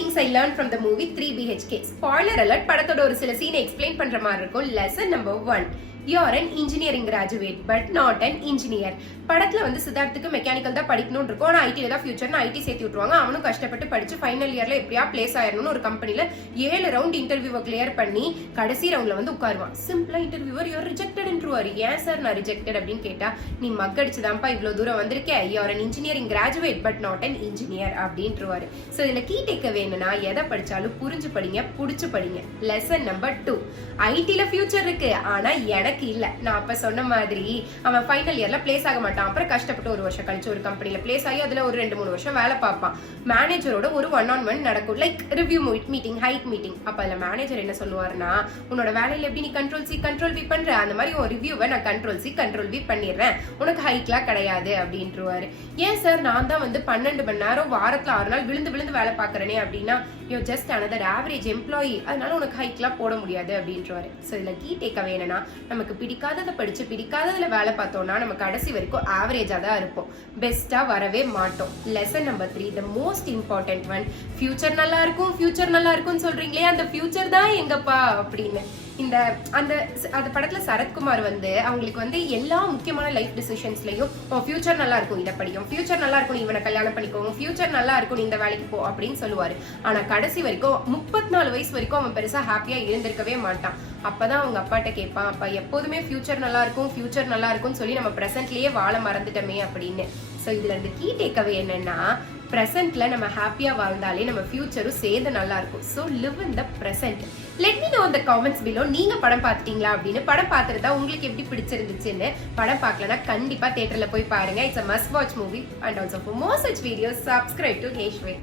things I learned from the movie 3 BHK. Spoiler alert, படத்தோட ஒரு சில சீனை எக்ஸ்பிளைன் பண்ற மாதிரி இருக்கும். Lesson number 1. You're an engineering graduate but not an engineer. படத்துல வந்து சித்தார்த்துக்கு மெக்கானிக்கல் தான் படிக்கணும்னு இருக்கும். ஆனா ஐடில தான் ஃபியூச்சர்னு ஐடி சேர்த்து விட்டுருவாங்க. அவனும் கஷ்டப்பட்டு படிச்சு ஃபைனல் இயர்ல எப்படியா பிளேஸ் ஆயிரணும்னு ஒரு கம்பெனில 7 ரவுண்ட் இன்டர்வியூவை கிளியர் பண்ணி கடைசி ரவுண்ட்ல வந்து உட்காருவான். சிம்பிளா இன்டர்வியூவர் யூர் ரிஜெக்டட் ஏன் சார் நான் ரிஜெக்டட் அப்படின்னு கேட்டா, நீ மக்கடிச்சுதான்ப்பா இவ்வளவு தூரம் வந்திருக்க, you're an engineering graduate but not an engineer அப்படின்ட்டுருவாரு. சோ இதுல கீ டேக்க வேணும்னா எதை படிச்சாலும் புரிஞ்சு படிங்க, புடிச்சு படிங்க. Lesson number 2. ஐடில ஃபியூச்சர் இருக்கு, ஆனா எனக்கு இல்ல. நான் அப்ப சொன்ன மாதிரி அவன் ஃபைனல் இயர்ல பிளேஸ் ஆக மாட்டான். அப்புறம் கஷ்டப்பட்டு ஒரு வருஷம் கழிச்சு ஒரு கம்பெனில பிளேஸ் ஆகி அதுல ஒரு 2-3 வருஷம் வேலை பார்ப்பான். மேனேஜரோட ஒரு 1-on-1 நடக்கும், like review meeting, hike meeting. அப்ப அதுல மேனேஜர் என்ன சொல்லுவாருன்னா, உன்னோட வேலையில எப்படி நீ கண்ட்ரோல் சி கண்ட்ரோல் வி பண்ற, அந்த மாதிரி ஒரு ரிவ்யூவை நான் கண்ட்ரோல் சி கண்ட்ரோல் வி பண்ணிடுறேன், உனக்கு ஹைக்லாம் கிடையாது அப்படின்ட்டுருவாரு. ஏன் சார், நான் தான் வந்து 12 மணி நேரம் வாரத்துல 6 நாள் விழுந்து விழுந்து வேலை பாக்குறேனே அப்படின்னா, you just another average employee, அதனால உனக்கு ஹைக்லாம் போட முடியாது அப்படின்ட்டுருவாரு. சோ இதுல கீ டேக்க வேணும்னா, நமக்கு பிடிக்காததை படிச்சு பிடிக்காததுல வேலை பார்த்தோம்னா நம்ம கடைசி வரைக்கும் ஆவரேஜா தான் இருப்போம், பெஸ்டா வரவே மாட்டோம். Lesson number 3, the most important one. Future நல்லா இருக்கும், ஃபியூச்சர் நல்லா இருக்கும்னு சொல்றீங்களே, அந்த ஃபியூச்சர் தான் எங்கப்பா அப்படின்னு. அந்த படத்துல சரத்குமார் வந்து அவங்களுக்கு வந்து எல்லா முக்கியமான லைஃப் டிசிஷன்ஸ்லயும் ஃபியூச்சர் நல்லா இருக்கும், இதை படிக்கும், ஃபியூச்சர் நல்லா இருக்கும், இவனை கல்யாணம் பண்ணிக்கோங்க, ஃபியூச்சர் நல்லா இருக்கும், இந்த வேலைக்கு போ அப்படின்னு சொல்லுவாரு. ஆனா கடைசி வரைக்கும் 34 வயசு வரைக்கும் அவன் பெருசா ஹாப்பியா இருந்திருக்கவே மாட்டான். அப்பதான் அவங்க அப்பாட்ட கேட்பான், அப்பா எப்போதுமே ஃபியூச்சர் நல்லா இருக்கும், ஃபியூச்சர் நல்லா இருக்கும்னு சொல்லி நம்ம பிரசன்ட்லயே வாழ மறந்துட்டோமே அப்படின்னு. சோ இதுல இருந்து கீ டேக்கவே என்னன்னா, பிரசன்ட்ல நம்ம ஹாப்பியா வாழ்ந்தாலே நம்ம ஃபியூச்சரும் சேர்ந்து நல்லா இருக்கும். So live in the present. Let me know in the comments below, நீங்க படம் பார்த்துட்டீங்களா அப்படின்னு. படம் பார்த்துட்டா உங்களுக்கு எப்படி பிடிச்சிருந்துச்சுன்னு. படம் பார்க்கலனா கண்டிப்பா தியேட்டர்ல போய் பாருங்க. It's a must watch movie and also for more such videos subscribe to Heshway.